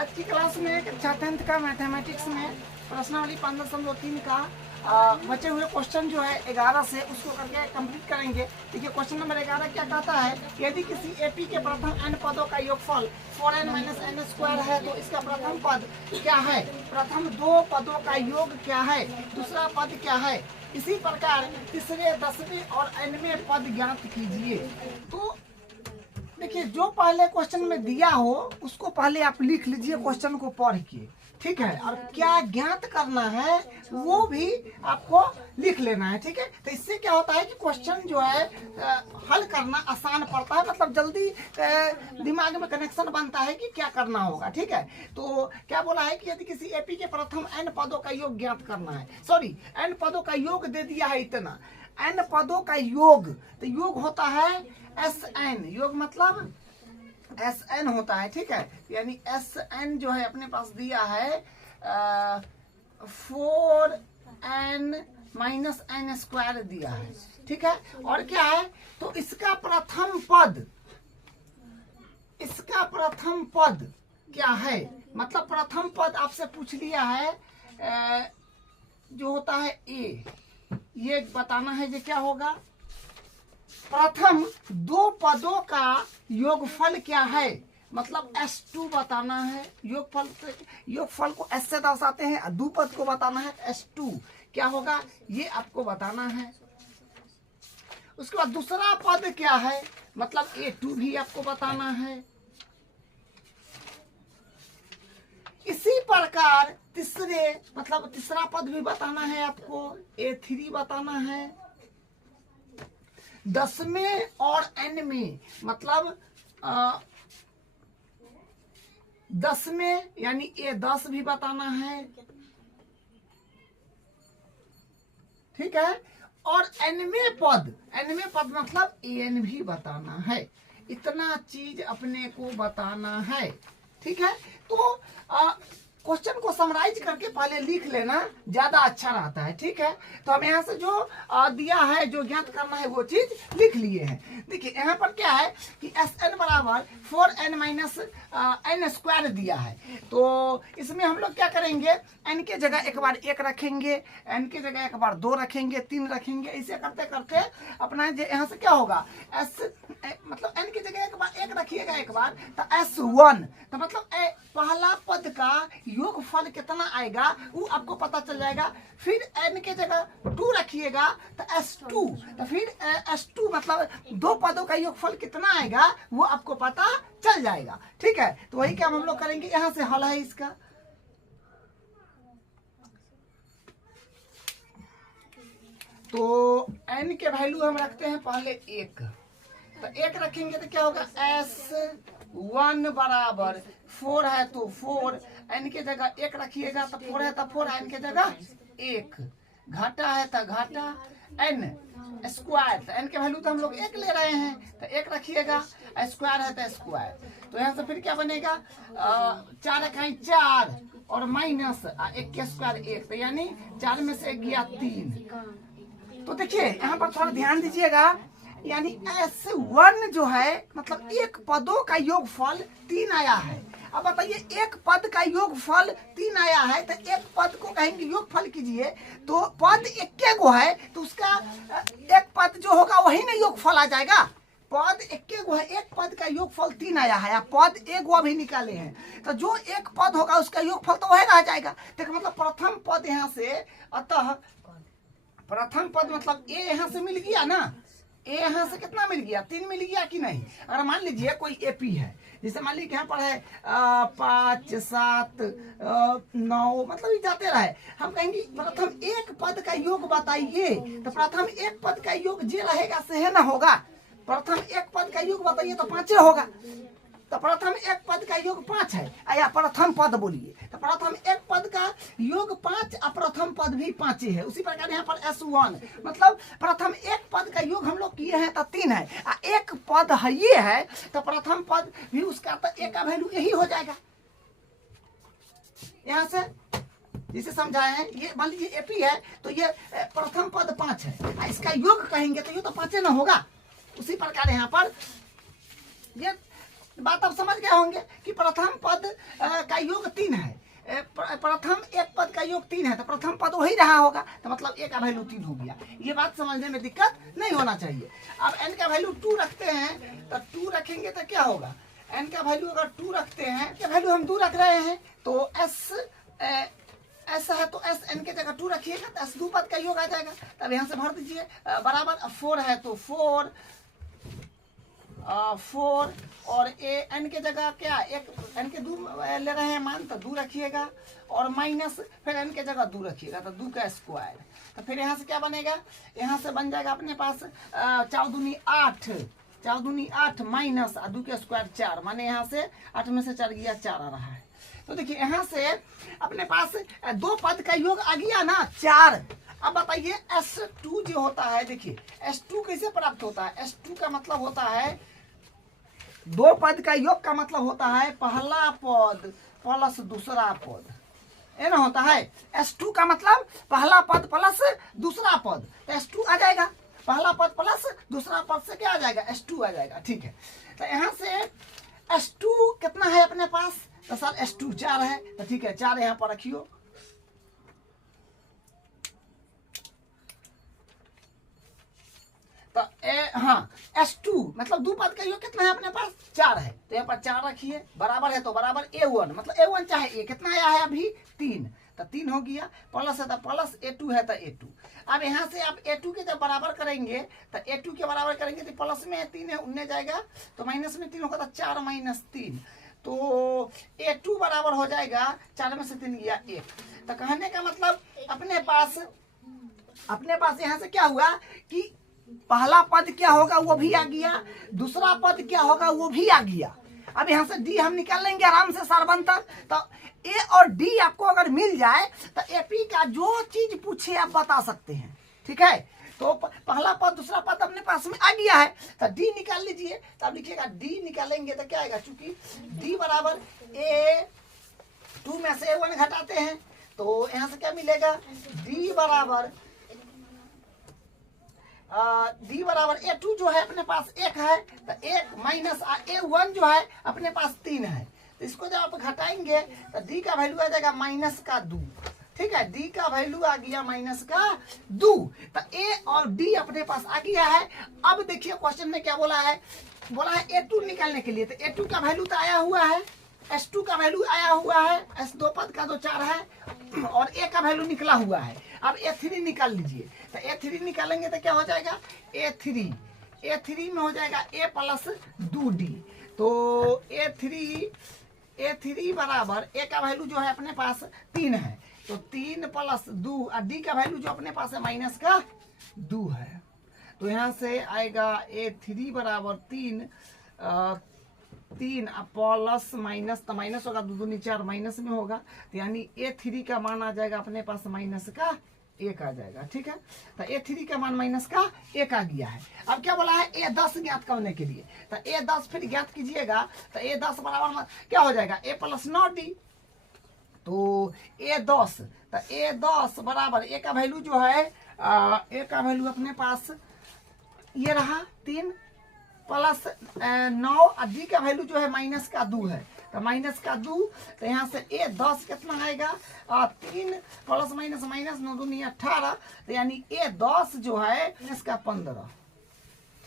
आज की क्लास में कक्षा 10th का मैथमेटिक्स में प्रश्नावली 5.3 का बचे हुए क्वेश्चन जो है 11 से उसको करके कंप्लीट करेंगे। देखिए क्वेश्चन नंबर 11 क्या कहता है, यदि किसी एपी के प्रथम n पदों का योगफल 4n - n स्क्वायर है तो इसका प्रथम पद क्या है, प्रथम दो पदों का योग क्या है, दूसरा पद क्या है। इसी प्रकार तीसरे, 10वें और nवें पद ज्ञात कीजिए। तो देखिए जो पहले क्वेश्चन में दिया हो उसको पहले आप लिख लीजिए क्वेश्चन को पढ़ के, ठीक है, और क्या ज्ञात करना है वो भी आपको लिख लेना है, ठीक है। तो इससे क्या होता है कि क्वेश्चन जो है हल करना आसान पड़ता है, मतलब जल्दी दिमाग में कनेक्शन बनता है कि क्या करना होगा, ठीक है। तो क्या बोला है कि यदि किसी एपी के प्रथम n पदों का योग ज्ञात करना है, सॉरी n पदों का योग दे दिया है इतना, n पदों का योग, तो योग होता है Sn, योग मतलब Sn होता है, ठीक है। यानी Sn जो है अपने पास दिया है 4n - n स्क्वायर दिया है, ठीक है। और क्या है तो इसका प्रथम पद क्या है, मतलब प्रथम पद आपसे पूछ लिया है जो होता है a, ये बताना है जो क्या होगा। प्रथम दो पदों का योगफल क्या है, मतलब S2 बताना है। योगफल को S से दर्शाते हैं, दो पद को बताना है S2 क्या होगा ये आपको बताना है। उसके बाद दूसरा पद क्या है, मतलब A2 भी आपको बताना है। इसी प्रकार तीसरे, मतलब तीसरा पद भी बताना है आपको, A3 बताना है। 10वें और n में, मतलब 10वें यानी A10 भी बताना है, ठीक है। और nवें पद मतलब an भी बताना है। इतना चीज अपने को बताना है, ठीक है। तो क्वेश्चन को समराइज करके पहले लिख लेना ज्यादा अच्छा रहता है, ठीक है। तो हम यहाँ से जो दिया है, जो ज्ञात करना है वो चीज लिख लिए हैं। देखिए यहाँ पर क्या है कि Sn बराबर 4n - n स्क्वायर दिया है, तो इसमें हम लोग क्या करेंगे, n के जगह एक बार 1 रखेंगे, n के जगह एक बार 2 रखेंगे, 3 रखेंगे, ऐसे करते करते अपना यहाँ से क्या होगा मतलब n की जगह एक बार 1 रखिएगा एक बार, तो S1, तो मतलब पहला पद का योगफल कितना आएगा वो आपको पता चल जाएगा। फिर n के जगह 2 रखिएगा तो S2, तो फिर S2 मतलब दो पदों का योगफल कितना आएगा वो आपको पता चल जाएगा, ठीक है। तो वही काम हम लोग करेंगे, यहाँ से हल है इसका। तो n के वैल्यू हम रखते हैं पहले 1, तो 1 रखेंगे तो क्या होगा S1 बराबर 4 है तो 4, n के जगह 1 रखिएगा तो 4 है तो 4, n के जगह 1, घाटा है तो घाटा n स्क्वायर, तो n के वैल्यू तो हम लोग 1 ले रहे हैं तो 1 रखिएगा, स्क्वायर है तो स्क्वायर, तो यहाँ से फिर क्या बनेगा 4 इकाई 4 और माइनस 1 के स्क्वायर 1, तो यानी 4 में से 1 गया 3। तो देखिए यहाँ पर थोड़ा ध्यान दीजिएगा, यानी S1 जो है मतलब एक पदों का योगफल 3 आया है। अब बताइए एक पद का योगफल 3 आया है तो एक पद को कहेंगे योगफल कीजिए, तो पद एक गो है तो उसका एक पद जो होगा वही ना योगफल आ जाएगा। पद एक गो है, एक पद का योगफल 3 आया है, आप पद एक गो अभी निकाले हैं, तो जो एक पद होगा उसका योगफल तो वही रह जाएगा। तो मतलब प्रथम पद यहाँ से, अतः प्रथम पद मतलब A यहाँ से मिल गया ना, ए यहाँ से कितना मिल गया 3 मिल गया कि नहीं। अगर मान लीजिए कोई एपी है, जैसे मान लीजिए यहाँ पर है 5 7 9, मतलब ये जाते रहे, हम कहेंगे प्रथम एक पद का योग बताइए, तो प्रथम एक पद का योग जे रहेगा से है ना होगा। प्रथम एक पद का योग बताइए तो 5 होगा, तो प्रथम एक पद का योग 5 है, या प्रथम पद बोलिए, तो प्रथम एक पद का योग 5 और प्रथम पद भी 5 है। उसी प्रकार यहाँ पर S1 मतलब प्रथम एक पद का योग हम लोग किए हैं तो 3 है, एक पद है ये है तो प्रथम पद भी उसका तो एक का वैल्यू यही हो जाएगा। यहाँ से जिसे समझाए हैं, ये मान लीजिए एपी है तो ये प्रथम पद 5 है, इसका योग कहेंगे तो ये तो 5 ना होगा। उसी प्रकार यहाँ पर ये बात आप समझ गए होंगे कि प्रथम पद का योग 3 है, प्रथम एक पद का योग 3 है, तो प्रथम पद वही रहा होगा, तो मतलब ए का वैल्यू 3 हो गया। ये बात समझने में दिक्कत नहीं होना चाहिए। अब n का वैल्यू 2 रखते हैं, तो 2 रखेंगे तो क्या होगा, n का वैल्यू अगर 2 रखते हैं, क्या वैल्यू हम 2 रख रहे हैं, तो s है तो s n के जगह 2 रखिएगा, तो s 2 पद का योग आ जाएगा। तब यहाँ से भर दीजिए, बराबर 4 है तो 4 और ए n के जगह क्या, एक n के 2 ले रहे हैं मान, तो 2 रखिएगा, और माइनस फिर n के जगह 2 रखिएगा, तो 2 का स्क्वायर। तो फिर यहाँ से क्या बनेगा, यहाँ से बन जाएगा अपने पास 4 दूनी 8 माइनस 2 का स्क्वायर 4, माने यहाँ से 8 में से 4 गया 4 आ रहा है। तो देखिए यहाँ से अपने पास 2 पद का योग आ गया ना 4। अब बताइए S2 जो होता है, देखिए S2 कैसे प्राप्त होता है, S2 का मतलब होता है 2 पद का योग का मतलब होता है पहला पद प्लस दूसरा पद, ये ना होता है। S2 का मतलब पहला पद प्लस दूसरा पद, तो S2 आ जाएगा, पहला पद प्लस दूसरा पद से क्या आ जाएगा, S2 आ जाएगा। ठीक है, तो यहाँ से S2 कितना है अपने पास, तो सर S2 4 है, तो ठीक है 4 यहाँ पर रखियो। तो हाँ S2 मतलब 2 पद का योग कितना है अपने पास 4 है, तो यहाँ पर 4 रखिए, बराबर है तो बराबर A1, मतलब A1 चाहे A कितना आया है अभी 3, तो 3 हो गया, प्लस है तो प्लस, A2 है तो A2। अब यहाँ से आप A2 के जब बराबर करेंगे, तो A2 के बराबर करेंगे तो प्लस में 3 है उनने जाएगा, तो माइनस में 3 होगा, तो 4 माइनस 3, तो A2 बराबर हो जाएगा 4 में से 3 गया 1। तो कहने का मतलब अपने पास यहाँ से क्या हुआ कि पहला पद क्या होगा वो भी आ गया, दूसरा पद क्या होगा वो भी आ गया। अब यहाँ से डी हम निकाल लेंगे आराम से सारबंतर। तो ए और डी आपको अगर मिल जाए तो एपी का जो चीज पूछे आप बता सकते हैं। ठीक है, तो पहला पद दूसरा पद अपने पास में आ गया है, तो डी निकाल लीजिए। तो आप लिखिएगा डी निकालेंगे तो क्या आएगा, चूंकि डी बराबर A2 में से A1 घटाते हैं, तो यहाँ से क्या मिलेगा, डी बराबर A2 जो है अपने पास 1 है, तो 1 माइनस A1 जो है अपने पास 3 है, तो इसको जब आप घटाएंगे तो D का वैल्यू आ जाएगा -2। ठीक है, D का वैल्यू आ गया -2। तो A और D अपने पास आ गया है। अब देखिए क्वेश्चन में क्या बोला है A2 निकालने के लिए, तो A2 का वैल्यू तो आया हुआ है, S2 का वैल्यू आया हुआ है, S2 पद का जो 4 है, और A का वैल्यू निकला हुआ है। अब A3 निकाल लीजिए, तो A3 निकालेंगे तो क्या हो जाएगा, A3 में हो जाएगा A प्लस 2D। तो A3 बराबर A का वैल्यू जो है अपने पास 3 है, तो 3 प्लस 2, और D का वैल्यू जो अपने पास है -2 है, तो यहाँ से आएगा A3 बराबर 3 प्लस माइनस, तो माइनस होगा 2 दूनी 4, माइनस में होगा, तो यानी A3 का मान आ जाएगा अपने पास -1 आ जाएगा। ठीक है, तो A3 का मान -1 आ गया है। अब क्या बोला है, A10 ज्ञात करने के लिए, तो A10 फिर ज्ञात कीजिएगा, तो A10 बराबर क्या हो जाएगा, A प्लस 9D। तो A10 बराबर A का वैल्यू जो है, A का वैल्यू अपने पास ये रहा 3 प्लस 9, और D का वैल्यू जो है -2 है, तो -2, तो यहाँ से A10 कितना आएगा, 3 प्लस माइनस 9 दूनी 18, तो यानी A10 जो है -15।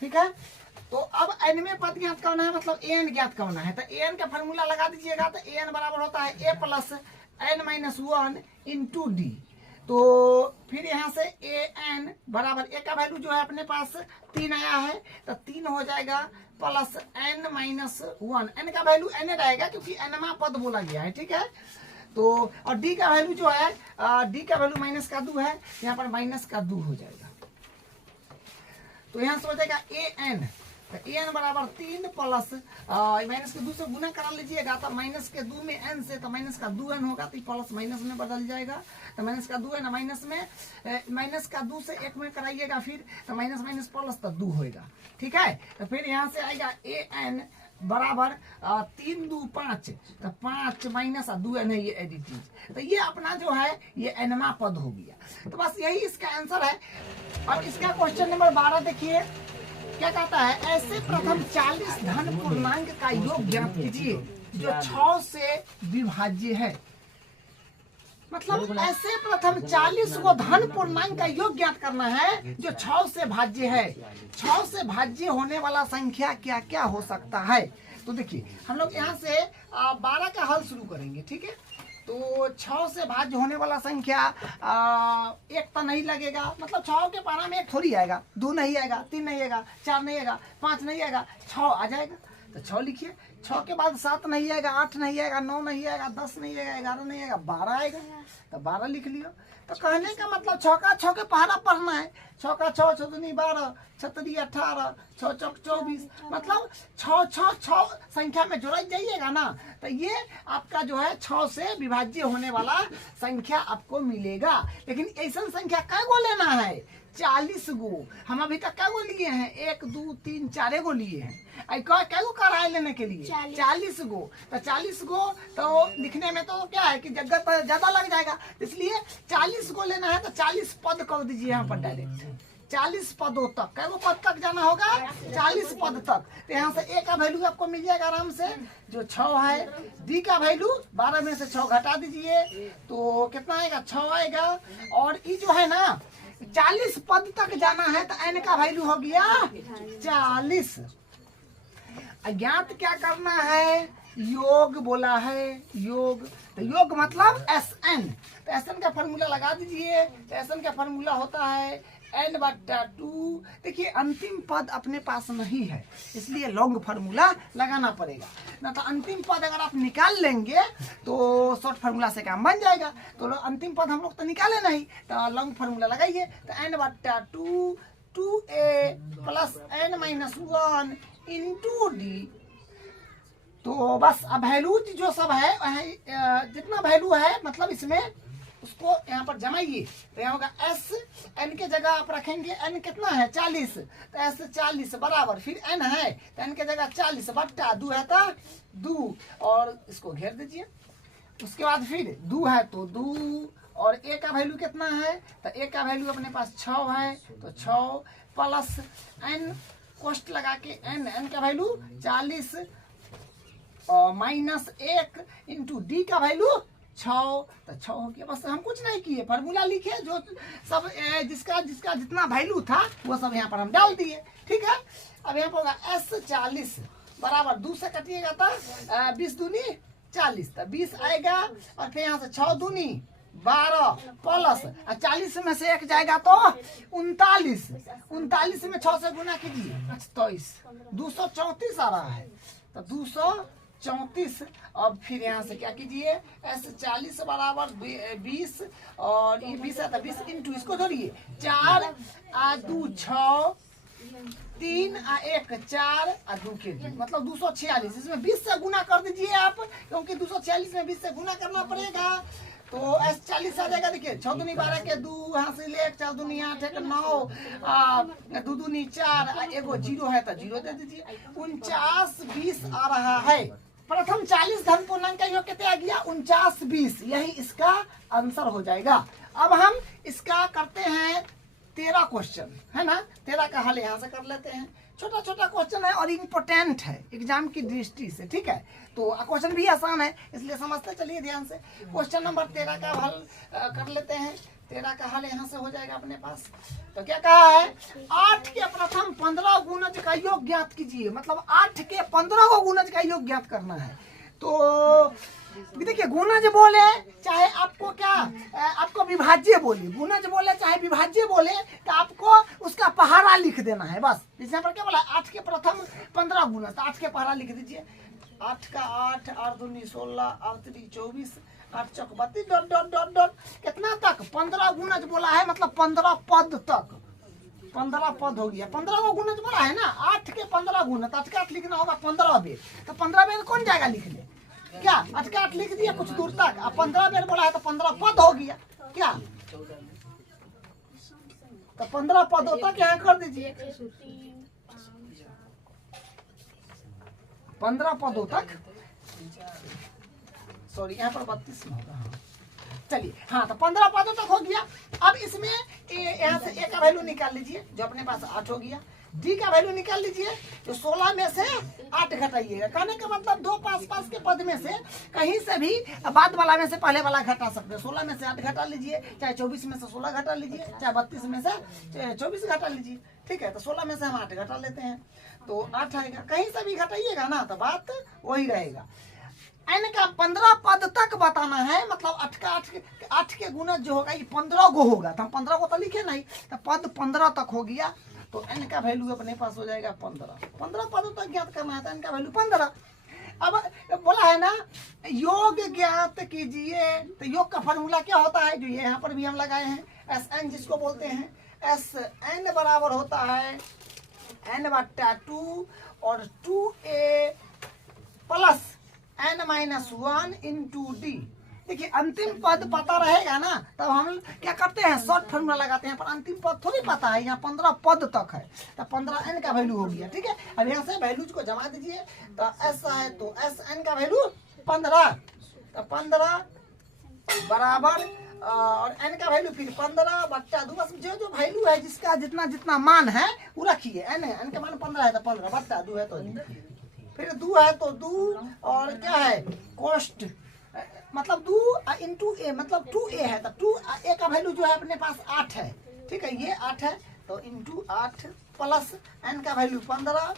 ठीक है, तो अब n में पद ज्ञात करना है, मतलब an ज्ञात करना है, तो an का फार्मूला लगा दीजिएगा, तो an बराबर होता है A plus n-1 into D। तो फिर यहाँ से an बराबर A का वैल्यू जो है अपने पास 3 आया है, तो 3 हो जाएगा प्लस n-1, n का वैल्यू n रहेगा क्योंकि nवा पद बोला गया है। ठीक है, तो और D का वैल्यू जो है, D का वैल्यू -2 है, यहाँ पर -2 हो जाएगा, तो यहाँ से हो जाएगा an, तो an बराबर 3 प्लस -2 से गुना करा लीजिएगा, तो -2 में n से, तो -2n होगा, तो प्लस माइनस में बदल जाएगा, तो -2n -2 से 1 में कराइएगा, फिर तो माइनस प्लस तो 2 होएगा। ठीक है, तो फिर यहाँ से आएगा an बराबर 3 2 5, तो 5 माइनस 2n है, ये एडिटिव, तो ये अपना जो है ये nवा पद हो गया। तो बस यही इसका आंसर है। अब इसका क्वेश्चन नंबर 12 देखिए क्या कहता है, ऐसे प्रथम 40 धन पूर्णांक का योग ज्ञात कीजिए। जो 6 से विभाज्य है। मतलब ऐसे प्रथम 40 को धन पूर्णांक का योग ज्ञात करना है जो 6 से भाज्य है। 6 से भाज्य होने वाला संख्या क्या क्या हो सकता है। तो देखिए हम लोग यहाँ से 12 का हल शुरू करेंगे, ठीक है। तो 6 से भाज्य होने वाला संख्या एक तो नहीं लगेगा, मतलब 6 के पारा में एक थोड़ी आएगा, 2 नहीं आएगा, 3 नहीं आएगा, 4 नहीं आएगा, 5 नहीं आएगा, 6 आ जाएगा। तो 6 लिखिए। 6 के बाद 7 नहीं आएगा, 8 नहीं आएगा, 9 नहीं आएगा, 10 नहीं आएगा, 11 नहीं आएगा, 12 आएगा। तो 12 लिख लियो। तो कहने का मतलब 6 का 6 के पहाड़ा पढ़ना है। 6 का 6, 6 दूनी 12, 6 3 18, 6 चौक 24, मतलब 6 संख्या में जोड़ा जाइएगा ना, तो ये आपका जो है 6 से विभाज्य होने वाला संख्या आपको मिलेगा। लेकिन ऐसा संख्या कै गो लेना है? 40 गो। हम अभी तक कै गो लिए हैं? 1 2 3 4 गो लिए हैं। कै गो कराए लेने के लिए? 40 गो। तो 40 गो तो लिखने में तो क्या है कि जगह ज्यादा लग जाएगा, इसलिए 40 गो लेना है। तो 40 पद कर दीजिए यहाँ पर डायरेक्ट। 40 पदों तक, कै गो पद तक जाना होगा? 40 पद तक। तो यहाँ से ए का वैल्यू आपको मिल जाएगा आराम से, जो 6 है। डी का वैल्यू 12 में से 6 घटा दीजिए तो कितना आएगा? 6 आएगा। और ई जो है ना 40 पद तक जाना है, तो एन का वैल्यू हो गया 40। अज्ञात क्या करना है? योग बोला है, योग। तो योग मतलब SN। तो SN का फॉर्मूला लगा दीजिए। तो SN का फॉर्मूला होता है n/2। देखिए अंतिम पद अपने पास नहीं है, इसलिए लॉन्ग फार्मूला लगाना पड़ेगा ना। तो अंतिम पद अगर आप निकाल लेंगे तो शॉर्ट फार्मूला से काम बन जाएगा। तो अंतिम पद हम लोग तो निकाले नहीं, तो लॉन्ग फार्मूला लगाइए। तो n/2 2a + n-1 × d। तो बस अब वैल्यू जो सब है, जितना वैल्यू है मतलब इसमें उसको यहाँ पर जमाइए। तो यहाँ होगा S, n के जगह आप रखेंगे n कितना है? 40। तो S 40 बराबर, फिर n है तो n के जगह 40 बट्टा 2 है तो 2, और इसको घेर दीजिए। उसके बाद फिर 2 है तो 2, और a का वैल्यू कितना है? तो a का वैल्यू अपने पास 6 है, तो 6 प्लस n कोष्ट लगा के n का वैल्यू 40 और -1 इंटू d का वैल्यू 6। तो 6 हो गया। बस हम कुछ नहीं किए, फार्मूला लिखे, जो सब जिसका जितना वैल्यू था वो सब यहाँ पर हम डाल दिए, ठीक है। अब यहाँ पर होगा S 40 बराबर 2 से कटिएगा तो 20 दूनी 40, तो 20 आएगा। और फिर यहाँ से 6 दूनी 12 प्लस 40 में से 1 जाएगा तो 39। 39 में 6 से गुना कीजिए 27, 234 आ रहा है। तो 234। अब फिर यहाँ से क्या कीजिए? S 40 बराबर 20, और ये 20 है तो 20 इंटू इसको जोड़िए 4 आ 2 6, 3 आ 1 4 आ 2 के 2, मतलब 246। इसमें 20 से गुना कर दीजिए आप, क्योंकि 246 में 20 से गुना करना पड़ेगा। तो S 40 आ जाएगा। देखिए 6 दूनी 12 के 2, यहाँ से ले 4 दूनी 8 1 9, 2 दूनी 4, एगो 0 है तो 0 दे दीजिए। 49 20 आ रहा है। प्रथम 40 धन पूर्णांक का योग कितना आ गया? 49 20, यही इसका आंसर हो जाएगा। अब हम इसका करते हैं 13 क्वेश्चन, है ना। 13 का हल यहाँ से कर लेते हैं। छोटा छोटा क्वेश्चन है और इम्पोर्टेंट है एग्जाम की दृष्टि से, ठीक है। तो क्वेश्चन भी आसान है, इसलिए समझते चलिए ध्यान से। क्वेश्चन नंबर 13 का हल कर लेते हैं। 13 का हल यहाँ से हो जाएगा अपने पास। तो क्या कहा है? 8 के प्रथम 15 गुणज का योग ज्ञात कीजिए। मतलब 8 के 15 को गुणज का योग ज्ञात करना है। तो देखिए गुणज बोले चाहे आपको क्या, आपको विभाज्य बोले, गुणज बोले चाहे विभाज्य बोले, तो आपको उसका पहाड़ा लिख देना है बस। जैसे पर क्या बोला? 8 के प्रथम 15 गुणज, 8 के पहाड़ा लिख दीजिए। 8 का 8, 8 दूनी 16, 8 3 24, 8 चौक 32, डॉट डॉट डॉट डॉट कितना तक? 15 गुणज बोला है, मतलब 15 पद तक। 15 पद हो गया। 15 को गुणज बोला है ना, 8 के 15 गुणज, 8 का 8 लिखना होगा 15 बेर। तो 15 बेर कौन जाएगा लिखने? क्या 8 का 8 लिख दिया कुछ दूर तक, अब 15 बेर बोला है तो 15 पद हो गया। क्या? तो 15 पदों तक यहाँ कर दीजिए। 15 पदों तक, सॉरी यहाँ पर 32 में होगा। हाँ चलिए, हाँ तो 15 पदों तक हो गया। अब इसमें यहाँ से ए का वैल्यू निकाल लीजिए, जो अपने पास 8 हो गया। डी का वैल्यू निकाल लीजिए। तो 16 में से 8 घटाइएगा। कहने का मतलब दो पास के पद में से कहीं से भी बाद वाला में से पहले वाला घटा सकते हैं। 16 में से 8 घटा लीजिए, चाहे 24 में से 16 घटा लीजिए, चाहे 32 में से 24 घटा लीजिए। ठीक है, तो 16 में से हम 8 घटा लेते हैं तो 8 आएगा। कहीं से भी घटाइएगा ना तो बात वही रहेगा। n का 15 पद तक बताना है, मतलब 8 के गुणज जो होगा ये 15 गो होगा। तो हम 15 को तो लिखे नहीं, तो पद 15 तक हो गया। तो n का वैल्यू अपने पास हो जाएगा 15 पद तक ज्ञात करना है तो n का वैल्यू 15। अब बोला है ना योग ज्ञात कीजिए, तो योग का फॉर्मूला क्या होता है जो ये यहाँ पर भी हम लगाए हैं, Sn जिसको बोलते हैं। Sn बराबर होता है n/2 और 2a plus n-1 into D. देखिए अंतिम पद पता रहेगा ना तब हम क्या करते हैं, शॉर्ट फॉर्मूला लगाते हैं। पर अंतिम पद थोड़ी पता है, यहाँ 15 पद तक है तो 15 n का वैल्यू हो गया। ठीक है, अब यहाँ से वैल्यूज को जमा दीजिए। तो ऐसा है तो Sn का वैल्यू 15, तो 15 बराबर और n का वैल्यू फिर 15/2। बस जो वैल्यू है जिसका जितना मान है वो रखिए। n का मान 15 है तो 15/2 है तो फिर 2 है तो 2 और क्या है कोष्ट, मतलब 2 इंटू ए मतलब 2a है तो 2a का वैल्यू जो है अपने पास 8 है। ठीक है, ये 8 है तो इंटू 8 प्लस n का वैल्यू 15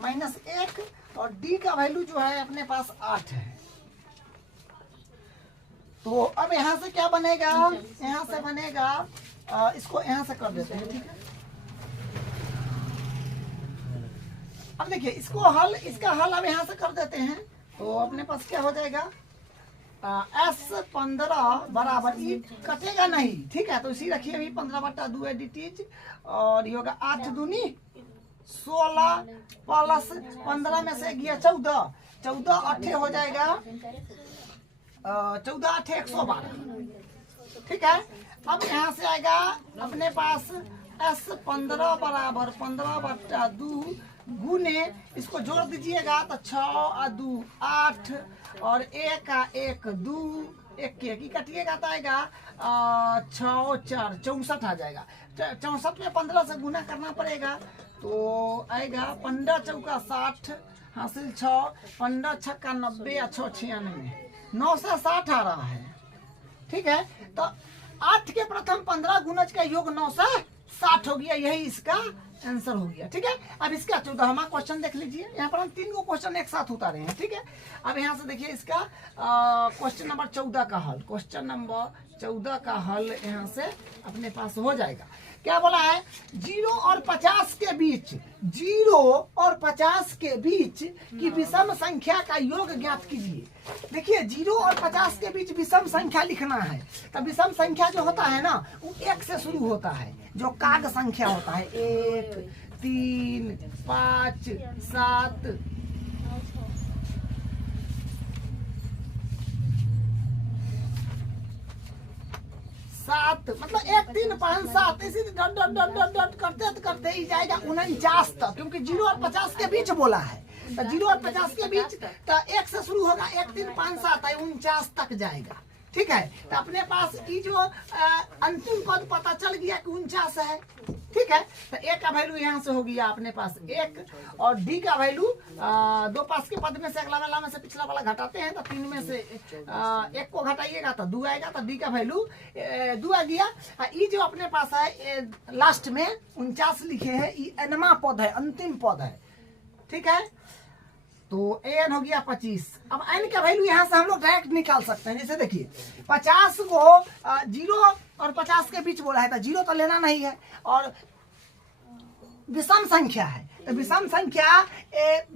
माइनस 1 और d का वैल्यू जो है अपने पास 8 है। तो अब यहाँ से क्या बनेगा, यहाँ से बनेगा इसको यहाँ से कर देते हैं। ठीक है, अब देखिए इसका हल अब यहाँ से कर देते हैं तो अपने पास क्या हो जाएगा, S15 बराबर ई कटेगा नहीं। ठीक है, तो इसी रखिए अभी 15/2 एडिटीज और ये होगा 8 दूनी 16 प्लस 15 में से गया 14 8 हो जाएगा 14 8 112। ठीक है, अब यहाँ से आएगा अपने पास S15 बराबर 15/2 गुने, इसको जोड़ दीजिएगा तो 6 और 2 8 और 1 का 1 2 1 के की कटिएगा तो आएगा 6 और 4 64 आ जाएगा। 64 में 15 से गुना करना पड़ेगा तो आएगा 15 चौका 60 हासिल 6 15 छक्का 90 और 6 96 9 से 60 आ रहा है। ठीक है, तो 8 के प्रथम 15 गुणज का योग 9 से 60 हो गया, यही इसका आंसर हो गया। ठीक है, अब इसका 14वां क्वेश्चन देख लीजिए। यहाँ पर हम 3 को क्वेश्चन एक साथ उतारे हैं। ठीक है, अब यहाँ से देखिए इसका क्वेश्चन नंबर 14 का हल। क्वेश्चन नंबर 14 का हल यहाँ से अपने पास हो जाएगा। क्या बोला है, 0 और 50 के बीच 0 और 50 के बीच की विषम संख्या का योग ज्ञात कीजिए। देखिए 0 और 50 के बीच विषम संख्या लिखना है तो विषम संख्या जो होता है ना वो 1 से शुरू होता है, जो काग संख्या होता है 1 3 5 7 7 मतलब 1 3 5 7 इसी dot dot dot dot dot करते ही जाएगा 49 तक, क्योंकि 0 और 50 के बीच बोला है तो 0 और 50 के बीच तो 1 से शुरू होगा 1 3 5 7 49 तक जाएगा। ठीक है, तो अपने पास ये जो अंतिम पद पता चल गया कि 49 है। ठीक है, तो ए का वैल्यू यहाँ से हो गया अपने पास 1 और डी का वैल्यू 2 पास के पद में से अगला वाला में से पिछला वाला घटाते हैं तो 3 में से 1 को घटाइएगा तो 2 आएगा, तो डी का वैल्यू 2 आ गया। ये जो अपने पास है लास्ट में 49 लिखे हैं, ये एनवा पद है, अंतिम पद है। ठीक है, तो एन हो गया 25। अब एन का वैल्यू यहाँ से हम लोग डायरेक्ट निकाल सकते हैं। जैसे देखिए 50 को 0 और 50 के बीच बोला है तो 0 तो लेना नहीं है और विषम संख्या है तो विषम संख्या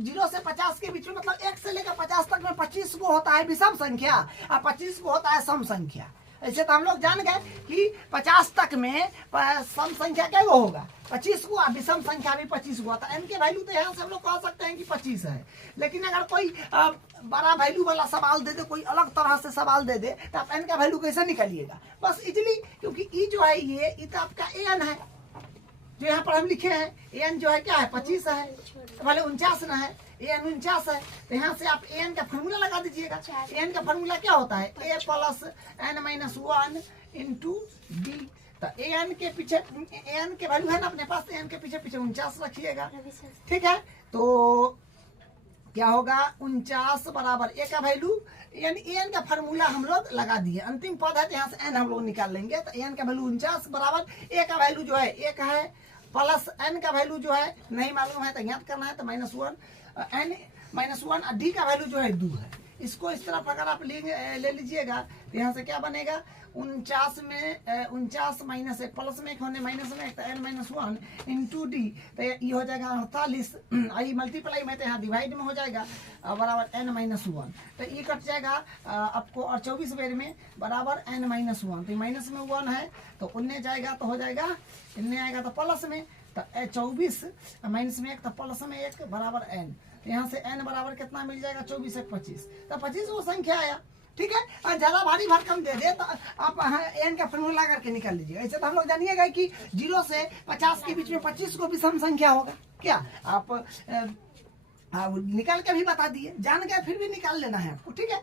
0 से 50 के बीच में मतलब 1 से लेकर 50 तक में 25 को होता है विषम संख्या और 25 को होता है सम संख्या। ऐसे तो हम लोग जान गए कि 50 तक में सम संख्या क्या वो होगा 25 को, विषम संख्या भी 25 को होता है। एन के वैल्यू तो यहाँ से हम लोग कह सकते हैं कि 25 है, लेकिन अगर कोई बड़ा वैल्यू वाला सवाल दे दे, कोई अलग तरह से सवाल दे दे तो आप एन का वैल्यू कैसे निकालिएगा, बस इजली, क्योंकि ई जो है ये तो आपका एन है जो यहाँ पर हम लिखे हैं, एन जो है क्या है 25 है, तो भले 49 ना है, एन 49 है, तो यहाँ से आप एन का फॉर्मूला लगा दीजिएगा। एन का फॉर्मूला क्या होता है, ए प्लस n-1 इंटू डी। तो an के पीछे an के वैल्यू है ना अपने पास, an के पीछे 49 रखिएगा। ठीक है, तो क्या होगा 49 बराबर a का वैल्यू, यानी an का फार्मूला हम लोग लगा दिए, अंतिम पद है तो यहाँ से n हम लोग निकाल लेंगे। तो an का वैल्यू 49 बराबर a का वैल्यू जो है 1 है, प्लस n का वैल्यू जो है नहीं मालूम है तो याद करना है, तो -1 n -1 और d का वैल्यू जो है 2 है। इसको इस तरफ अगर आप ले लीजिएगा तो यहाँ से क्या बनेगा 49 में 49 माइनस 1 प्लस में 1 होने माइनस में 1 तो n-1 इंटू डी, तो ये हो जाएगा 48, आई मल्टीप्लाई में तो यहाँ डिवाइड में हो जाएगा बराबर n-1, तो ये कट जाएगा आपको, और 24 बेर में बराबर n-1, तो माइनस में 1 है तो उन्ने जाएगा तो हो जाएगा, इन्ने आएगा तो प्लस में, तो 24 माइनस में 1 तो प्लस में 1 बराबर n, यहाँ से n बराबर कितना मिल जाएगा 24 1 25, तो 25 वो संख्या आया। ठीक है, और ज्यादा भारी भरकम दे दे तो आप n का फॉर्मूला करके निकाल लीजिएगा। ऐसे तो हम लोग जानिएगा कि 0 से 50 के बीच में 25 को भी सम संख्या होगा क्या, आप निकाल के भी बता दिए, जान गए फिर भी निकाल लेना है आपको। ठीक है,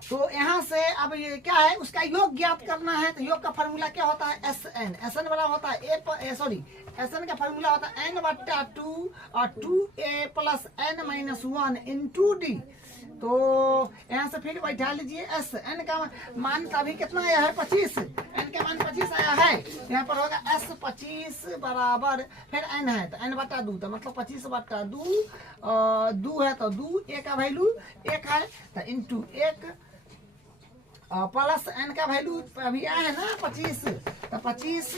तो यहाँ से अब ये क्या है उसका योग ज्ञात करना है, तो योग का फॉर्मूला क्या होता है SN बराबर होता है SN का फॉर्मूला होता है n/2 और 2a plus n-1 into D. तो यहाँ से फिर बैठा लीजिए n का मान अभी कितना आया है 25, n का मान 25 आया है, यहाँ पर होगा s 25 बराबर फिर n है तो n/2, तो मतलब 25/2 2 है तो 2, a का वैल्यू 1 है तो इंटू 1 प्लस n का वैल्यू अभी आया है ना 25, तो 25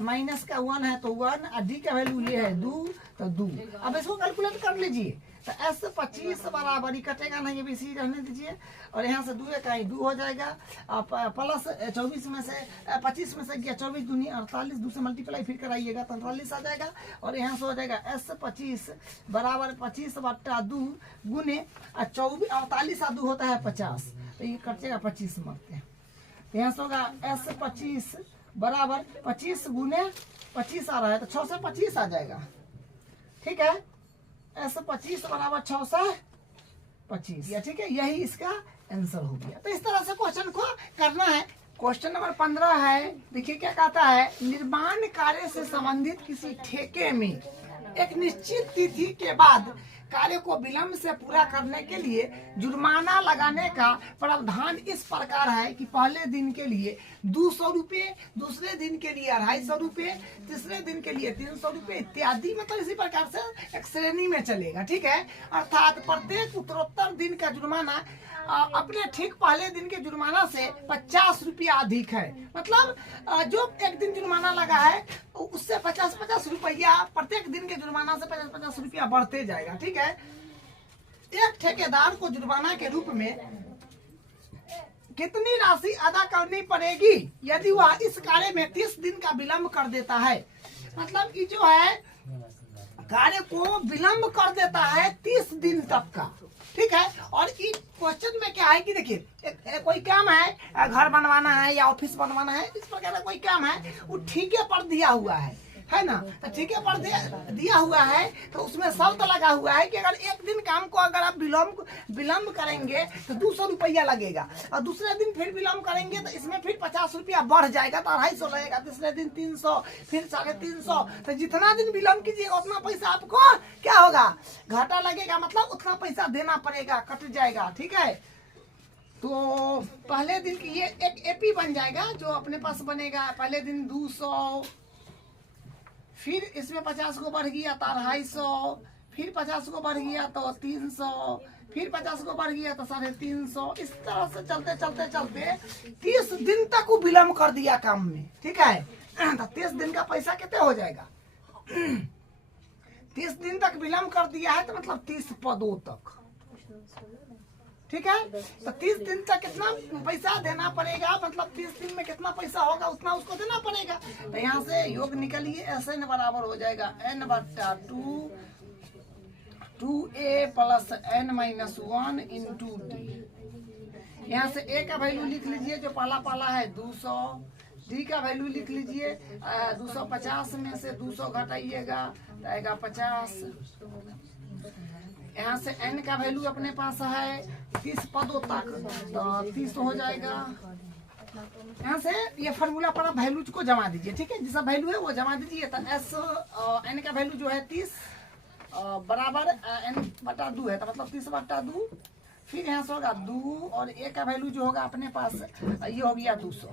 माइनस का 1 है तो 1 और d का वैल्यू ये है 2 तो 2। अब इसको कैलकुलेट कर लीजिए, तो s 25 बराबर ही कटेगा नहीं, ये सी रहने दीजिए, और यहाँ से 2 का 2 हो जाएगा, प्लस 24 में से 25 में से गया 24 दूनी 48, 2 से मल्टीप्लाई फिर कराइएगा तो 48 आ जाएगा, और यहाँ से हो जाएगा s 25 बराबर 25/2 गुने 24, 48 और 2 होता है 50, तो ये कटेगा 25 मारते हैं, तो यहाँ से होगा s 25 बराबर 25 गुने 25 आ रहा है तो 6 से 25 आ जाएगा। ठीक है, s 25 बराबर 6 से 25, ठीक है, यही इसका आंसर हो गया। तो इस तरह से क्वेश्चन को करना है। क्वेश्चन नंबर 15 है, देखिए क्या कहता है, निर्माण कार्य से संबंधित किसी ठेके में एक निश्चित तिथि के बाद कार्य को विलंब से पूरा करने के लिए जुर्माना लगाने का प्रावधान इस प्रकार है कि पहले दिन के लिए 200 रुपये, दूसरे दिन के लिए 250 रुपये, तीसरे दिन के लिए 300 रुपये इत्यादि, मतलब इसी प्रकार से एक श्रेणी में चलेगा। ठीक है, अर्थात प्रत्येक उत्तरोत्तर दिन का जुर्माना अपने ठीक पहले दिन के जुर्माना से 50 रुपया अधिक है, मतलब जो एक दिन जुर्माना लगा है उससे 50-50 रुपया प्रत्येक दिन के जुर्माना से 50-50 रुपया बढ़ते जाएगा। ठीक है, एक ठेकेदार को जुर्माना के रूप में कितनी राशि अदा करनी पड़ेगी यदि वह इस कार्य में 30 दिन का विलंब कर देता है, मतलब कि जो है कार्य को विलंब कर देता है 30 दिन तक का। ठीक है, और इस क्वेश्चन में क्या है कि देखिए कोई काम है, घर बनवाना है या ऑफिस बनवाना है, इस प्रकार का कोई काम है, वो ठेके पर दिया हुआ है ना, तो ठेके पर दिया हुआ है तो उसमें शर्त लगा हुआ है कि अगर एक दिन काम को अगर आप विलंब करेंगे तो 200 रुपया लगेगा, और दूसरे दिन फिर विलंब करेंगे तो इसमें फिर 50 रुपया बढ़ जाएगा तो 250 लगेगा, तीसरे दिन 300, फिर 350, तो जितना दिन विलंब कीजिएगा उतना पैसा आपको क्या होगा, घाटा लगेगा, मतलब उतना पैसा देना पड़ेगा, कट जाएगा। ठीक है, तो पहले दिन की ये एक एपी बन जाएगा जो अपने पास बनेगा, पहले दिन 200, फिर इसमें 50 को बढ़ गया तो 250, फिर 50 को बढ़ गया तो 300, फिर 50 को बढ़ गया तो 350, इस तरह से चलते चलते चलते 30 दिन तक वो विलम्ब कर दिया काम में। ठीक है, तो 30 दिन का पैसा कितने हो जाएगा, 30 दिन तक विलम्ब कर दिया है तो मतलब 30 पदों तक। ठीक है, तो 30 दिन तक कितना पैसा देना पड़ेगा, मतलब 30 दिन में कितना पैसा होगा उतना उसको देना पड़ेगा। तो यहाँ से योग निकलिए, SN बराबर हो जाएगा n/2 2a plus n-1 into D. यहाँ से a का वैल्यू लिख लीजिए जो पहला है 200, d का वैल्यू लिख लीजिए 250 में से 200 घटाइएगा तो आएगा 50। यहाँ से n का वैल्यू अपने पास है 30 पदों तक, तो 30 हो जाएगा, यहाँ से ये फार्मूला पर वैल्यू को जमा दीजिए, ठीक है, जिसका वैल्यू है वो जमा दीजिए। तो एस एन का वैल्यू जो है 30 बराबर एन बटा 2 है, तो मतलब 30/2। फिर यहाँ से होगा 2 और ए का वैल्यू जो होगा अपने पास ये हो गया 200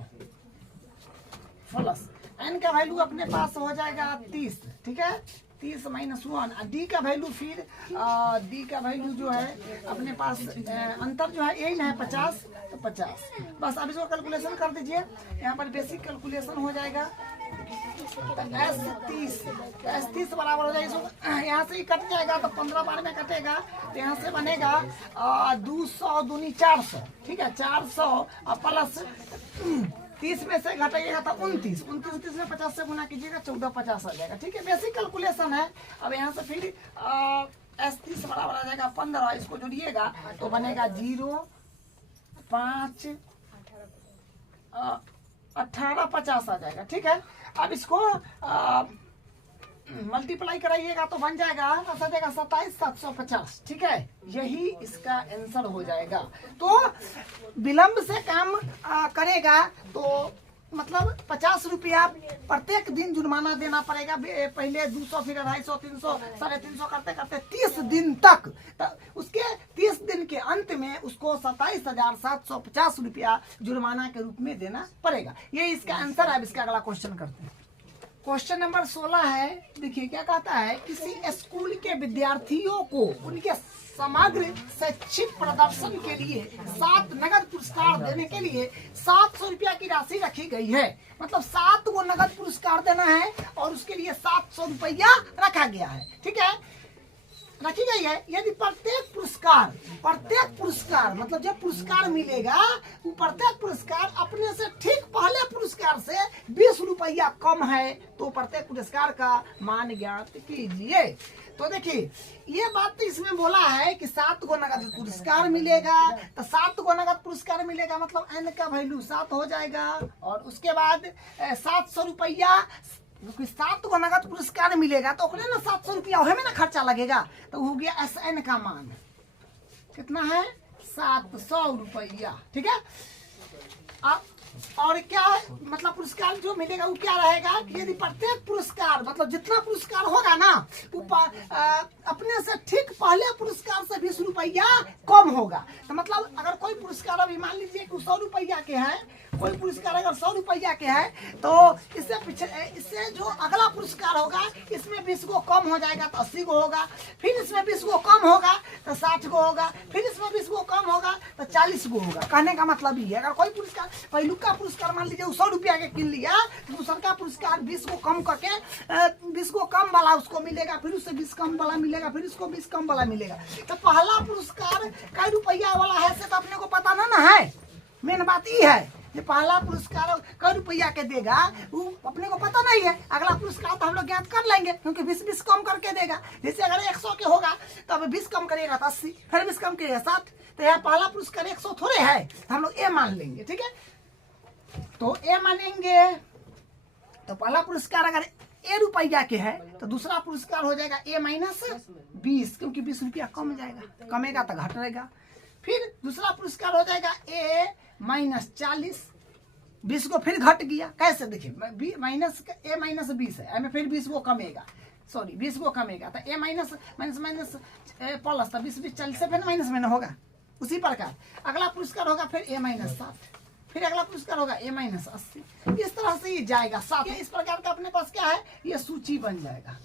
प्लस एन का वैल्यू अपने पास हो जाएगा 30, ठीक है, 30 - 1। डी का वैल्यू फिर डी का वैल्यू जो है अपने पास अंतर जो है यही ना है 50, तो 50 बस। अब इसको कैलकुलेशन कर दीजिए, यहाँ पर बेसिक कैलकुलेशन हो जाएगा। S30 बराबर हो जाएगा, यहाँ से ही कट जाएगा तो 15 बार में कटेगा, तो यहाँ से बनेगा 200 दूनी 400, ठीक है, 400 प्लस 30 में से घटाइएगा तो 29 में 50 से गुना कीजिएगा 1450 आ जाएगा, ठीक है, बेसिक कैलकुलेशन है। अब यहाँ से फिर S30 बराबर आ जाएगा 15, इसको जोड़िएगा तो बनेगा 0 5 18 50 आ जाएगा, ठीक है। अब इसको मल्टीप्लाई कराइएगा तो बन जाएगा 27,750, ठीक है, यही इसका आंसर हो जाएगा। तो विलंब से काम करेगा तो मतलब 50 रुपया प्रत्येक दिन जुर्माना देना पड़ेगा। पहले 200 फिर 250 300 350 करते करते 30 दिन तक, तो उसके 30 दिन के अंत में उसको 27,750 रुपया जुर्माना के रूप में देना पड़ेगा। ये इसका आंसर है। अब इसका अगला क्वेश्चन करते हैं। क्वेश्चन नंबर 16 है, देखिए क्या कहता है, किसी स्कूल के विद्यार्थियों को उनके समग्र शैक्षिक प्रदर्शन के लिए 7 नगद पुरस्कार देने के लिए 700 रुपया की राशि रखी गई है। मतलब 7 को नगद पुरस्कार देना है और उसके लिए 700 रुपया रखा गया है, ठीक है, रखी गई है। यदि प्रत्येक पुरस्कार मतलब जब पुरस्कार मिलेगा वो प्रत्येक पुरस्कार अपने से ठीक पहले पुरस्कार से 20 रुपया कम है तो प्रत्येक पुरस्कार का मान ज्ञात कीजिए। तो देखिए ये बात तो इसमें बोला है कि 7 को नगद पुरस्कार मिलेगा, तो 7 को नगद पुरस्कार मिलेगा मतलब एन का वैल्यू 7 हो जाएगा और उसके बाद 700 रुपया, क्योंकि 7 को नगद पुरस्कार मिलेगा तो ना 700 रुपया में ना खर्चा लगेगा, तो हो गया एस एन का मान कितना है 700 रुपया, ठीक है। अब और क्या मतलब पुरस्कार जो मिलेगा वो क्या रहेगा कि यदि प्रत्येक पुरस्कार मतलब जितना पुरस्कार होगा ना वो अपने से ठीक पहले पुरस्कार से 20 रुपया कम होगा। तो मतलब अगर कोई पुरस्कार अभी मान लीजिए कि 100 रुपया के है, कोई पुरस्कार अगर 100 रुपया के है तो इससे जो अगला पुरस्कार होगा इसमें 20 को कम हो जाएगा तो 80 को होगा, फिर इसमें 20 को कम होगा तो 60 को होगा, फिर इसमें 20 को कम होगा तो 40 को होगा। कहने का मतलब ये है अगर कोई पुरस्कार पहलू का पुरस्कार मान लीजिए 100 रुपया के किन लिया तो दूसरा का पुरस्कार 20 को कम करके 20 को कम वाला उसको मिलेगा, फिर उससे 20 कम वाला मिलेगा, फिर उसको 20 कम वाला मिलेगा। तो पहला पुरस्कार कई रुपया वाला है से तो अपने को पता ना है, मेन बात ये है ये पहला पुरस्कार कई रुपया के देगा वो अपने को पता नहीं है। अगला पुरस्कार तो हम लोग ज्ञात कर लेंगे क्योंकि 20 कम करके देगा। जैसे अगर 100 के होगा तो अब 20 कम करेगा तो 80, फिर 20 कम करेगा 60, तो यहाँ पहला पुरस्कार 100 थोड़े है तो हम लोग ए मान लेंगे, ठीक है। तो ए मानेंगे तो पहला पुरस्कार अगर ए रुपया के है तो दूसरा पुरस्कार हो जाएगा ए -20 क्योंकि 20 रुपया कम जाएगा, कमेगा तो घटेगा। फिर दूसरा पुरस्कार हो जाएगा ए -40, 20 को फिर घट गया, कैसे देखिए ए -20 है हमें फिर 20 को कमेगा, सॉरी 20 को कमेगा तो ए माइनस प्लस तो 20 40 से फिर माइनस में होगा। उसी प्रकार अगला पुरस्कार होगा फिर ए -60, फिर अगला पुरस्कार होगा ए -80, इस तरह से ये जाएगा 7। इस प्रकार का अपने पास क्या है ये सूची बन जाएगा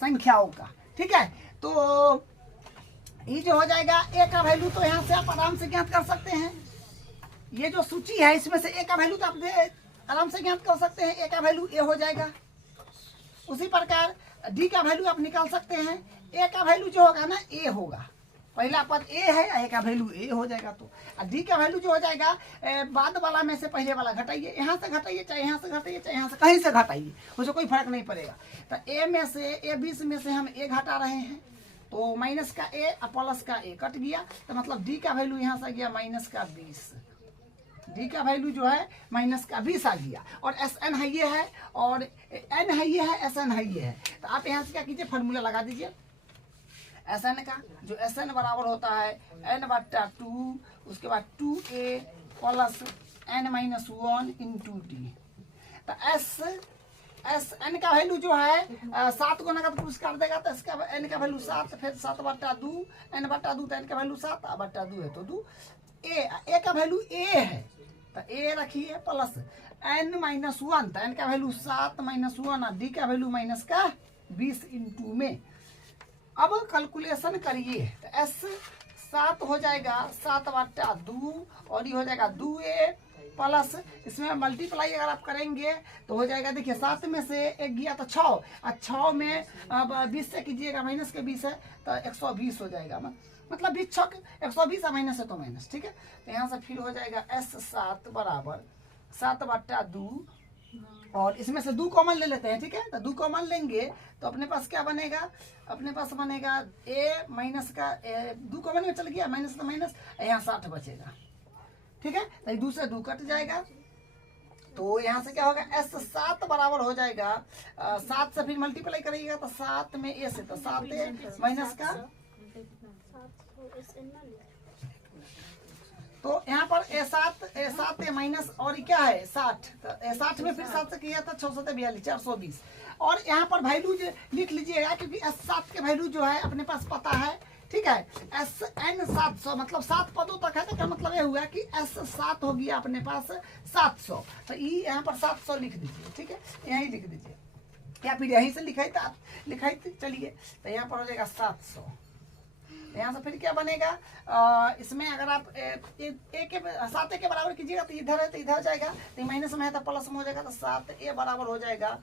संख्याओं का, ठीक है। तो ये जो हो जाएगा ए का वैल्यू तो यहाँ से आप आराम से ज्ञात कर सकते हैं। ये जो सूची है इसमें से ए का वैल्यू तो आप आराम से ज्ञात कर सकते हैं, ए का वैल्यू ए हो जाएगा। उसी प्रकार डी का वैल्यू आप निकाल सकते हैं, ए का वैल्यू जो होगा ना ए होगा, पहला पद ए है, ए का वैल्यू ए हो जाएगा। तो डी का वैल्यू जो हो जाएगा बाद वाला में से पहले वाला घटाइए, यहाँ से घटाइए चाहे यहाँ से घटाइए चाहे यहाँ से कहीं से घटाइए, उससे कोई फर्क नहीं पड़ेगा। तो ए में से ए 20 में से हम ए घटा रहे हैं तो माइनस का ए प्लस का ए कट गया, तो मतलब डी का वैल्यू यहाँ से गया -20, डी का वैल्यू जो है -20 आ गया। और एस एन है ये है और एन है ये है, एस एन है ये है। तो आप यहाँ से क्या कीजिए फार्मूला लगा दीजिए एस एन का, जो एस एन बराबर होता है n/2, उसके बाद 2a plus n-1 into D. तो एस एन का वैल्यू जो है 7 को नगद पुरस्कार देगा, तो इसका एन का वैल्यू 7, फिर 7/2 n/2, तो एन का वैल्यू 7/2 है तो 2। ए का वैल्यू ए है तो ए रखिए प्लस n-1, तो एन का वैल्यू 7 -1 और डी का वैल्यू माइनस का 20 इंटू में। अब कैलकुलेशन करिए तो एस 7 हो जाएगा 7/2 और ये हो जाएगा 2a प्लस इसमें मल्टीप्लाई अगर आप करेंगे तो हो जाएगा, देखिए 7 में से 1 गया तो 6 और 6 में अब 20 से कीजिएगा, माइनस के 20 है तो 120 हो जाएगा। मतलब 20 6 120 है, माइनस है तो माइनस, ठीक है। तो यहाँ से फिर हो जाएगा एस 7 बराबर 7/2 और इसमें से 2 कॉमन ले लेते हैं, ठीक है। तो 2 कॉमन लेंगे तो अपने पास क्या बनेगा, अपने पास बनेगा a माइनस का 2 कॉमन में चल गया, माइनस तो माइनस, यहाँ 60 बचेगा, ठीक है। तो 2 से 2 कट जाएगा तो यहाँ से क्या होगा एस 7 बराबर हो जाएगा 7 से फिर मल्टीप्लाई करिएगा तो 7 में a से, तो 7 माइनस का, तो यहाँ पर a7 माइनस और क्या है 60, तो a60 में फिर 7 से किया था 642 420 और यहाँ पर वैल्यू लिख लीजिएगा क्योंकि S7 के वैल्यू जो है अपने पास पता है, ठीक है। SN 700 मतलब 7 पदों तक है, तो क्या मतलब ये हुआ कि S7 हो गया अपने पास 700, तो यहाँ पर 700 लिख दीजिए, ठीक है, यहीं लिख दीजिए या फिर यहीं से लिखाई चलिए, तो यहाँ पर हो जाएगा 700। यहाँ से फिर क्या बनेगा, इसमें अगर आप ए के 7 के बराबर कीजिएगा तो इधर है तो इधर जाएगा, तो माइनस में है तो प्लस में हो जाएगा, तो 7a बराबर हो जाएगा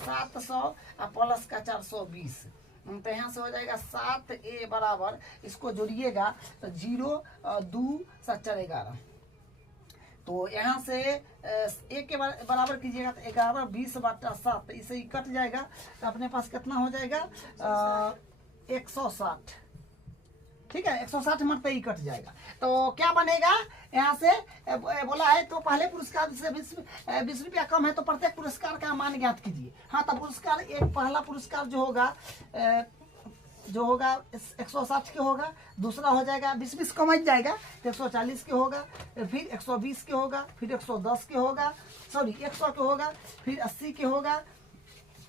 700 प्लस का 420, तो यहाँ से हो जाएगा 7a बराबर, इसको जोड़िएगा तो 0 2 7 4 11, तो यहाँ से a के बराबर कीजिएगा तो 11 20/7, तो इसे ही कट जाएगा तो अपने पास कितना हो जाएगा 160, ठीक है। 160 मरते ही कट जाएगा तो क्या बनेगा, यहाँ से बोला है तो पहले पुरस्कार से 20 रुपया कम है तो प्रत्येक पुरस्कार का मान ज्ञात कीजिए। हाँ, तो पुरस्कार पहला पुरस्कार जो होगा 160 के होगा, दूसरा हो जाएगा 20 कम जाएगा तो 140 के होगा, फिर 120 के होगा, फिर 110 के होगा, सॉरी 100 के होगा, फिर 80 के होगा,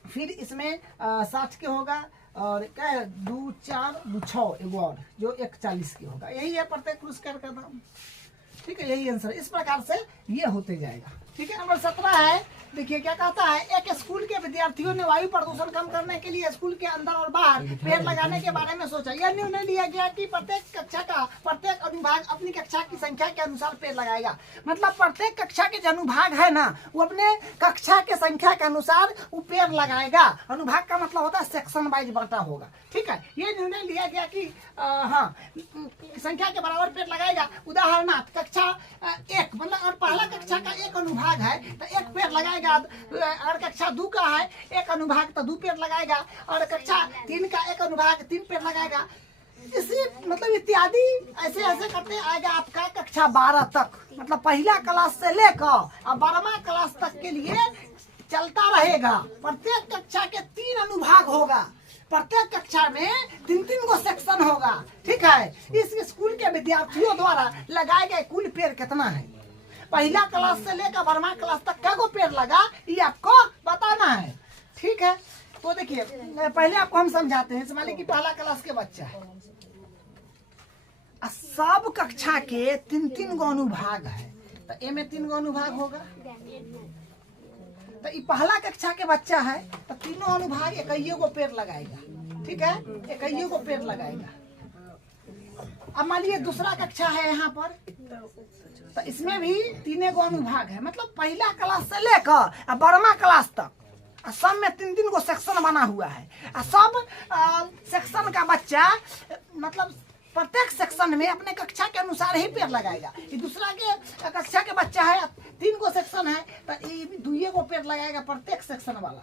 फिर इसमें 60 के होगा और क्या है 2 4 2 6 एगो और जो 140 की होगा। यही है प्रत्येक पुरस्कार का दाम, ठीक है, यही आंसर। इस प्रकार से ये होते जाएगा, ठीक है। नंबर 17 है, देखिए क्या कहता है, एक स्कूल के विद्यार्थियों ने वायु प्रदूषण कम करने के लिए स्कूल के अंदर और बाहर पेड़ लगाने के बारे में सोचा। यह निर्णय लिया गया कि प्रत्येक कक्षा का प्रत्येक अनुभाग अपनी कक्षा की संख्या के अनुसार पेड़ लगाएगा। मतलब प्रत्येक कक्षा के जो अनुभाग है ना, वो अपने कक्षा के संख्या के अनुसार वो पेड़ लगाएगा। अनुभाग का मतलब होता है सेक्शन वाइज बांटा होगा, ठीक है। ये निर्णय लिया गया कि हाँ संख्या के बराबर पेड़ लगाएगा। उदाहरणार्थ कक्षा 1 मतलब और पहला कक्षा का 1 अनुभाग है तो 1 पेड़ लगाएगा, और कक्षा 2 का है 1 अनुभाग तो 2 पेड़ लगाएगा, और कक्षा 3 का 1 अनुभाग 3 पेड़ लगाएगा। इसी मतलब इत्यादि ऐसे ऐसे करते आएगा आपका कक्षा 12 तक, मतलब पहला क्लास से लेकर और 12वां क्लास तक के लिए चलता रहेगा। प्रत्येक कक्षा के 3 अनुभाग होगा, प्रत्येक कक्षा में 3 गो सेक्शन होगा, ठीक है। इस स्कूल के विद्यार्थियों द्वारा लगाए गए कुल पेड़ कितना है, पहला क्लास से लेकर 12वां क्लास तक क्या को पेड़ लगा ये आपको बताना है, ठीक है। तो देखिए पहले आपको हम समझाते हैं, समझ कि पहला क्लास के बच्चा है, सब कक्षा के 3 गो अनुभाग है, तो ए में 3 गो अनुभाग होगा। तो ये पहला कक्षा के बच्चा है तो तीनों अनुभाग 1 गो पेड़ लगाएगा, ठीक है, 1 गो पेड़ लगाएगा। अब मान लीजिए दूसरा कक्षा है यहाँ पर, तो इसमें भी 3 गो अनुभाग है, मतलब पहला क्लास से लेकर 12वां क्लास तक सब में 3 गो सेक्शन बना हुआ है। सब सेक्शन का बच्चा मतलब प्रत्येक सेक्शन में अपने कक्षा के अनुसार ही पेड़ लगाएगा। ये दूसरा के कक्षा के बच्चा है 3 गो सेक्शन है तो ये 2 गो पेड़ लगाएगा प्रत्येक सेक्शन वाला,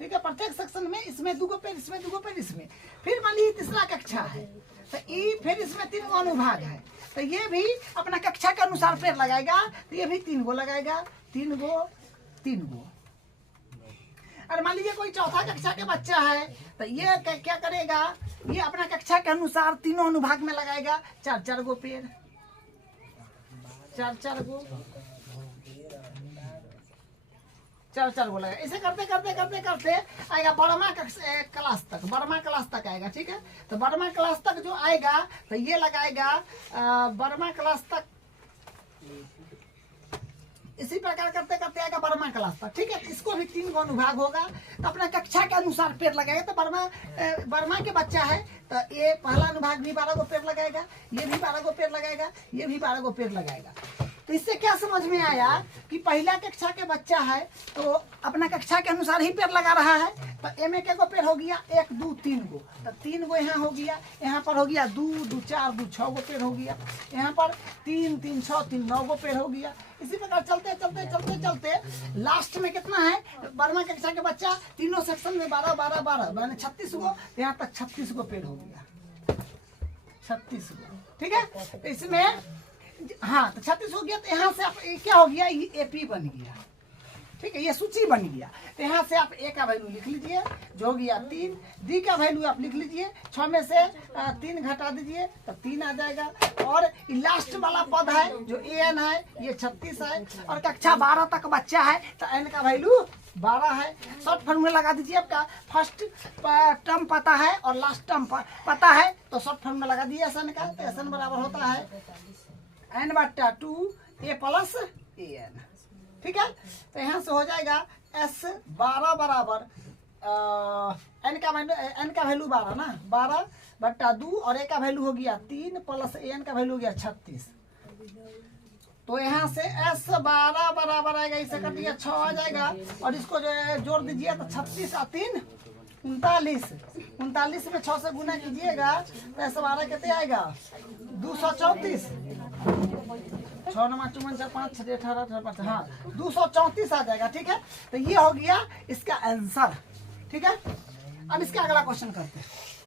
ठीक है। प्रत्येक सेक्शन में इसमें 2 गो पेड़, इसमें 2 गो पेड़, इसमें। फिर मान लीजिए तीसरा कक्षा है तो ये फिर इसमें 3 गो अनुभाग है तो ये भी अपना कक्षा के अनुसार पेड़ लगाएगा, तो ये भी 3 गो लगाएगा, 3 गो। और मान लीजिए कोई चौथा कक्षा के बच्चा है तो ये क्या करेगा, ये अपना कक्षा के अनुसार तीनों अनुभाग में लगाएगा 4 गो पेड़, 4 4 गो 4 4 गो लगेगा। इसे करते करते करते करते आएगा बर्मा क्लास तक, बर्मा क्लास तक आएगा। ठीक है, तो बर्मा क्लास तक जो आएगा तो ये लगाएगा बर्मा क्लास तक, इसी प्रकार करते करते आएगा बर्मा क्लास तक। ठीक है, इसको भी 3 गो अनुभाग होगा, तो अपना कक्षा के अनुसार पेड़ लगाएगा। तो बर्मा के बच्चा है तो ये पहला अनुभाग भी 12 गो पेड़ लगाएगा, ये भी 12 गो पेड़ लगाएगा, ये भी 12 गो पेड़ लगाएगा। तो इससे क्या समझ में आया कि पहला कक्षा के बच्चा है तो अपना कक्षा के अनुसार ही पेड़ लगा रहा है। तो एम के गो पेड़ हो गया 1 2 3 गो, तो 3 गो यहाँ हो गया, यहाँ पर हो गया 2 2 4 2 6 गो पेड़ हो गया, यहाँ पर 3 3 6 3 9 गो पेड़ हो गया। इसी प्रकार चलते चलते चलते चलते लास्ट में कितना है, बर्मा कक्षा के बच्चा तीनों सेक्शन में 12 12 12 मैंने 36 गो, यहाँ तक 36 गो पेड़ हो गया, 36 गो। ठीक है, तो इसमें हाँ तो 36 हो गया। तो यहाँ से आप क्या हो गया, ये एपी बन गया। ठीक है, ये सूची बन गया। तो यहाँ से आप ए का वैल्यू लिख लीजिए जो हो गया 3, डी का वैल्यू आप लिख लीजिए 6 में से 3 घटा दीजिए तो 3 आ जाएगा। और लास्ट वाला पद है जो एन है ये 36 है, और कक्षा 12 तक बच्चा है तो एन का वैल्यू 12 है। शॉर्ट फॉर्म में लगा दीजिए, आपका फर्स्ट टर्म पता है और लास्ट टर्म पता है तो शॉर्ट फॉर्म में लगा दिए एन का। तो एन बराबर होता है n/2 a प्लस an। ठीक है, तो यहाँ से हो जाएगा S12 बराबर n का वैल्यू 12 ना, 12/2 और a का वैल्यू हो गया 3 प्लस an का वैल्यू हो गया 36। तो यहाँ से S12 बराबर आएगा, इसे कर दिया 6 आ जाएगा, और इसको जो है जोड़ दीजिए तो 36 और 3 39, 39 में 6 से गुना कीजिएगा तो S12 कितने आएगा 234, 6 9 4 4 5 6 18 18 हाँ 234 आ जाएगा। ठीक है, तो ये हो गया इसका आंसर। ठीक है, अब इसका अगला क्वेश्चन करते हैं।